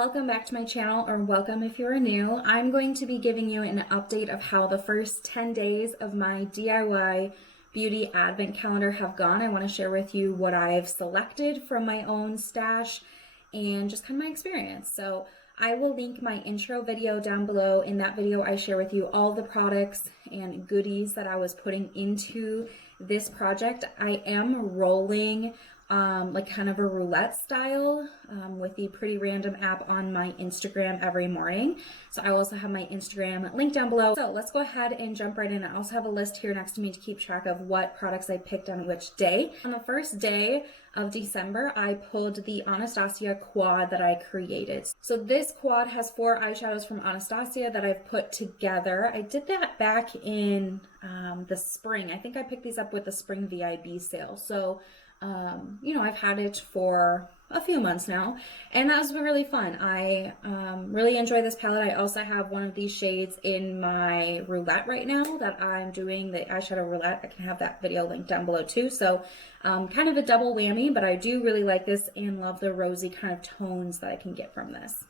welcome back to my channel, or welcome if you are new. I'm going to be giving you an update of how the first 10 days of my DIY beauty advent calendar have gone. I want to share with you what I've selected from my own stash and just kind of my experience. So I will link my intro video down below. In that video, I share with you all the products and goodies that I was putting into this project. I am rolling like kind of a roulette style with the Pretty Random app on my Instagram every morning. So I also have my Instagram link down below. So let's go ahead and jump right in. I also have a list here next to me to keep track of what products I picked on which day. On the first day of December, I pulled the Anastasia quad that I created. So this quad has 4 eyeshadows from Anastasia that I've put together. I did that back in the spring. I think I picked these up with the spring VIB sale. So you know, I've had it for a few months now, and that was really fun. I really enjoy this palette. I also have one of these shades in my roulette right now that I'm doing, the eyeshadow roulette. I can have that video linked down below too. So kind of a double whammy, but I do really like this and love the rosy kind of tones that I can get from this.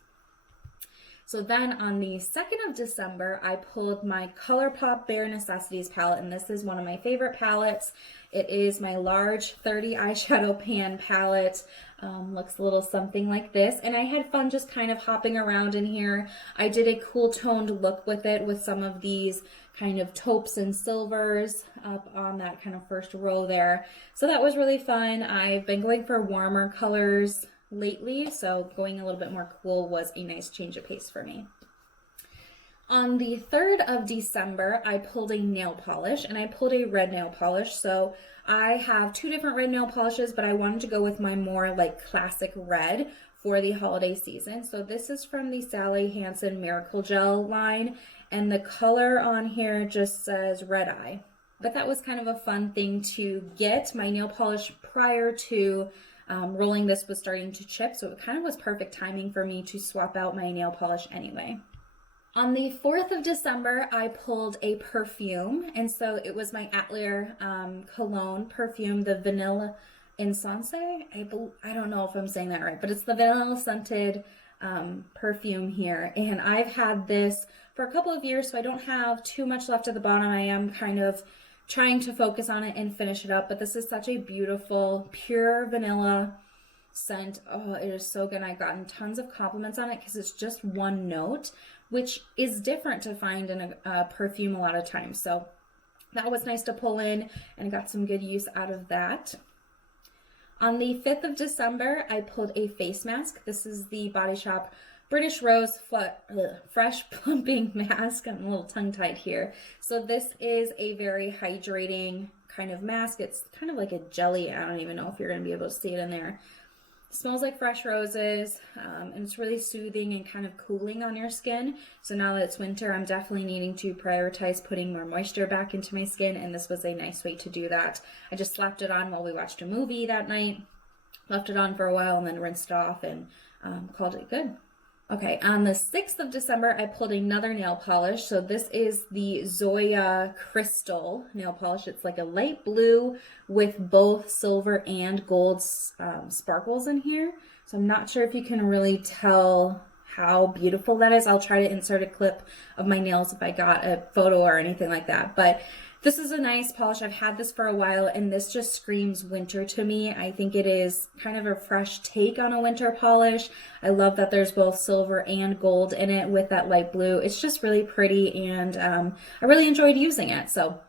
So then on the 2nd of December, I pulled my Colourpop Bare Necessities palette, and this is one of my favorite palettes. It is my large 30 eyeshadow pan palette. Looks a little something like this, and I had fun just kind of hopping around in here. I did a cool toned look with it with some of these kind of taupes and silvers up on that kind of first row there. So that was really fun. I've been going for warmer colors lately, so going a little bit more cool was a nice change of pace for me. On the 3rd of December, I pulled a nail polish, and I pulled a red nail polish. So I have 2 different red nail polishes, but I wanted to go with my more like classic red for the holiday season. So this is from the Sally Hansen Miracle Gel line, and the color on here just says Red Eye. But that was kind of a fun thing to get. My nail polish prior to rolling this was starting to chip, so it kind of was perfect timing for me to swap out my nail polish anyway. On the 4th of December, I pulled a perfume, and so it was my Atelier cologne perfume, the Vanilla Incense. I don't know if I'm saying that right, but it's the vanilla scented perfume here, and I've had this for a couple of years, so I don't have too much left at the bottom. I am kind of trying to focus on it and finish it up, but this is such a beautiful pure vanilla scent. Oh, it is so good. I've gotten tons of compliments on it because it's just one note, which is different to find in a perfume a lot of times. So that was nice to pull in, and got some good use out of that. On the 5th of December, I pulled a face mask. This is the Body Shop British Rose Fresh Plumping Mask. I'm a little tongue-tied here. So this is a very hydrating kind of mask. It's kind of like a jelly. I don't even know if you're going to be able to see it in there. It smells like fresh roses, and it's really soothing and kind of cooling on your skin. So now that it's winter, I'm definitely needing to prioritize putting more moisture back into my skin, and this was a nice way to do that. I just slapped it on while we watched a movie that night, left it on for a while, and then rinsed it off and called it good. Okay, on the 6th of December, I pulled another nail polish. So this is the Zoya Crystal nail polish. It's like a light blue with both silver and gold sparkles in here. So I'm not sure if you can really tell how beautiful that is. I'll try to insert a clip of my nails if I got a photo or anything like that. But this is a nice polish. I've had this for a while, and this just screams winter to me. I think it is kind of a fresh take on a winter polish. I love that there's both silver and gold in it with that light blue. It's just really pretty, and I really enjoyed using it. So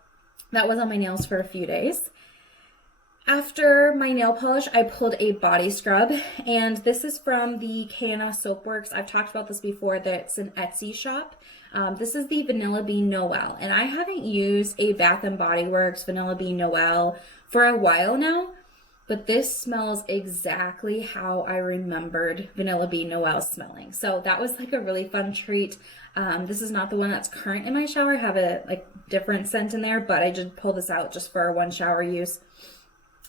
that was on my nails for a few days. After my nail polish, I pulled a body scrub, and this is from the Kana Soapworks. I've talked about this before, that it's an Etsy shop. This is the Vanilla Bean Noel, and I haven't used a Bath & Body Works Vanilla Bean Noel for a while now, but this smells exactly how I remembered Vanilla Bean Noel smelling. So that was like a really fun treat. This is not the one that's current in my shower. I have a different scent in there, but I did pull this out just for one shower use.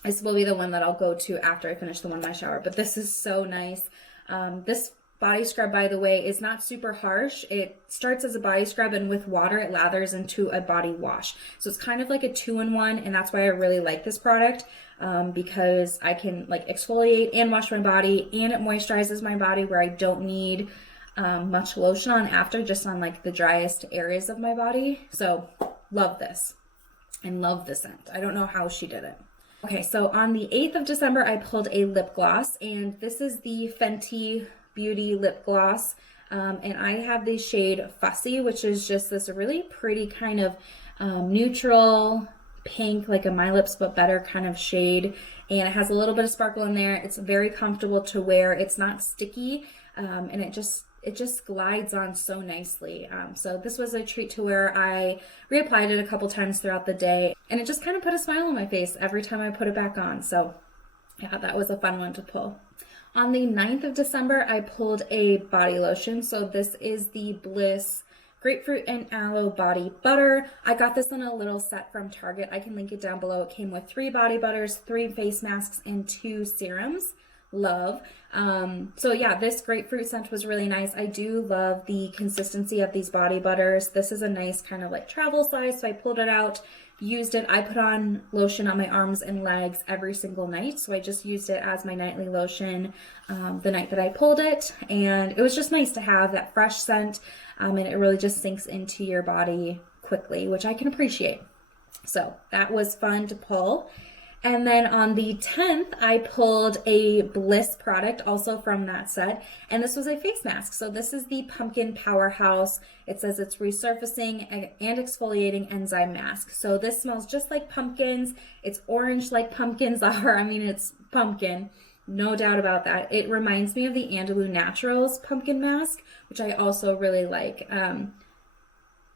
This will be the one that I'll go to after I finish the one in my shower, but this is so nice. This body scrub, by the way, is not super harsh. It starts as a body scrub, and with water it lathers into a body wash. So it's kind of like a 2-in-1, and that's why I really like this product, because I can like exfoliate and wash my body, and it moisturizes my body where I don't need much lotion on after, just on like the driest areas of my body. So love this and love the scent. I don't know how she did it. Okay, so on the 8th of December, I pulled a lip gloss, and this is the Fenty Beauty lip gloss, and I have the shade Fussy, which is just this really pretty kind of neutral pink, like a My Lips But Better kind of shade, and it has a little bit of sparkle in there. It's very comfortable to wear. It's not sticky, and it just glides on so nicely. So this was a treat to wear. I reapplied it a couple times throughout the day, and it just kind of put a smile on my face every time I put it back on. So yeah, that was a fun one to pull. On the 9th of December, I pulled a body lotion. So this is the Bliss Grapefruit and Aloe Body Butter. I got this in a little set from Target. I can link it down below. It came with 3 body butters, 3 face masks, and 2 serums. Love. So yeah, this grapefruit scent was really nice. I do love the consistency of these body butters. This is a nice kind of like travel size, so I pulled it out, used it. I put on lotion on my arms and legs every single night, so I just used it as my nightly lotion the night that I pulled it, and it was just nice to have that fresh scent, and it really just sinks into your body quickly, which I can appreciate. So that was fun to pull. And then on the 10th, I pulled a Bliss product also from that set, and this was a face mask. So this is the Pumpkin Powerhouse. It says it's resurfacing and exfoliating enzyme mask. So this smells just like pumpkins. It's orange like pumpkins are. I mean, it's pumpkin, no doubt about that. It reminds me of the Andalou Naturals pumpkin mask, which I also really like.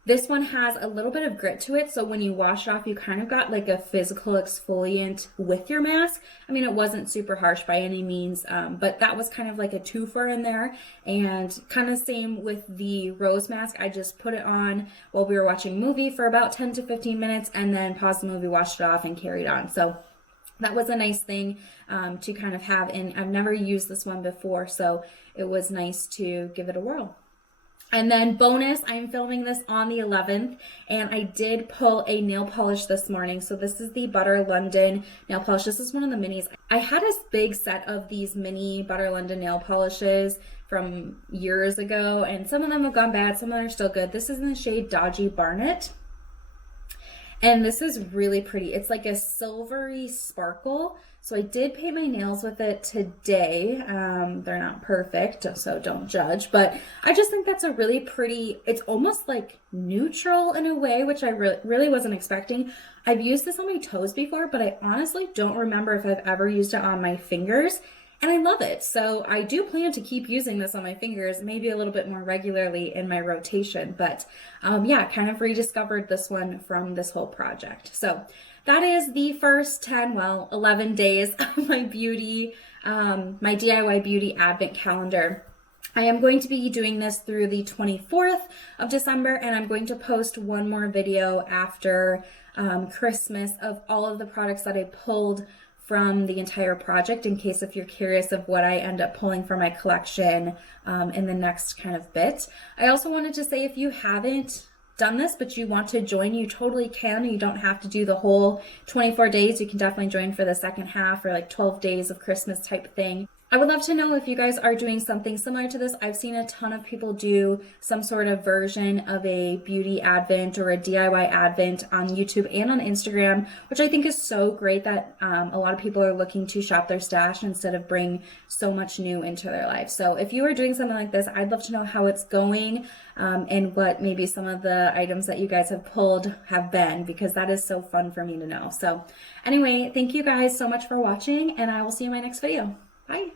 This one has a little bit of grit to it, so when you wash it off, you kind of got like a physical exfoliant with your mask. I mean, it wasn't super harsh by any means, but that was kind of like a twofer in there. And kind of same with the rose mask. I just put it on while we were watching a movie for about 10 to 15 minutes, and then paused the movie, washed it off, and carried on. So that was a nice thing to kind of have, and I've never used this one before, so it was nice to give it a whirl. And then bonus, I'm filming this on the 11th, and I did pull a nail polish this morning. So this is the Butter London nail polish. This is one of the minis. I had a big set of these mini Butter London nail polishes from years ago, and some of them have gone bad, some of them are still good. This is in the shade Dodgy Barnet, and this is really pretty. It's like a silvery sparkle. So I did paint my nails with it today. They're not perfect, so don't judge, but I just think that's a really pretty, it's almost like neutral in a way, which I really wasn't expecting. I've used this on my toes before, but I honestly don't remember if I've ever used it on my fingers, and I love it. So I do plan to keep using this on my fingers, maybe a little bit more regularly in my rotation, but yeah, kind of rediscovered this one from this whole project. So that is the first 11 days of my beauty, my DIY beauty advent calendar. I am going to be doing this through the 24th of December, and I'm going to post one more video after Christmas of all of the products that I pulled from the entire project, in case if you're curious of what I end up pulling for my collection in the next kind of bit. I also wanted to say, if you haven't done this but you want to join, you totally can. You don't have to do the whole 24 days. You can definitely join for the second half, or like 12 days of Christmas type thing. I would love to know if you guys are doing something similar to this. I've seen a ton of people do some sort of version of a beauty advent or a DIY advent on YouTube and on Instagram, which I think is so great that a lot of people are looking to shop their stash instead of bring so much new into their life. So if you are doing something like this, I'd love to know how it's going and what maybe some of the items that you guys have pulled have been, because that is so fun for me to know. So anyway, thank you guys so much for watching, and I will see you in my next video. Bye.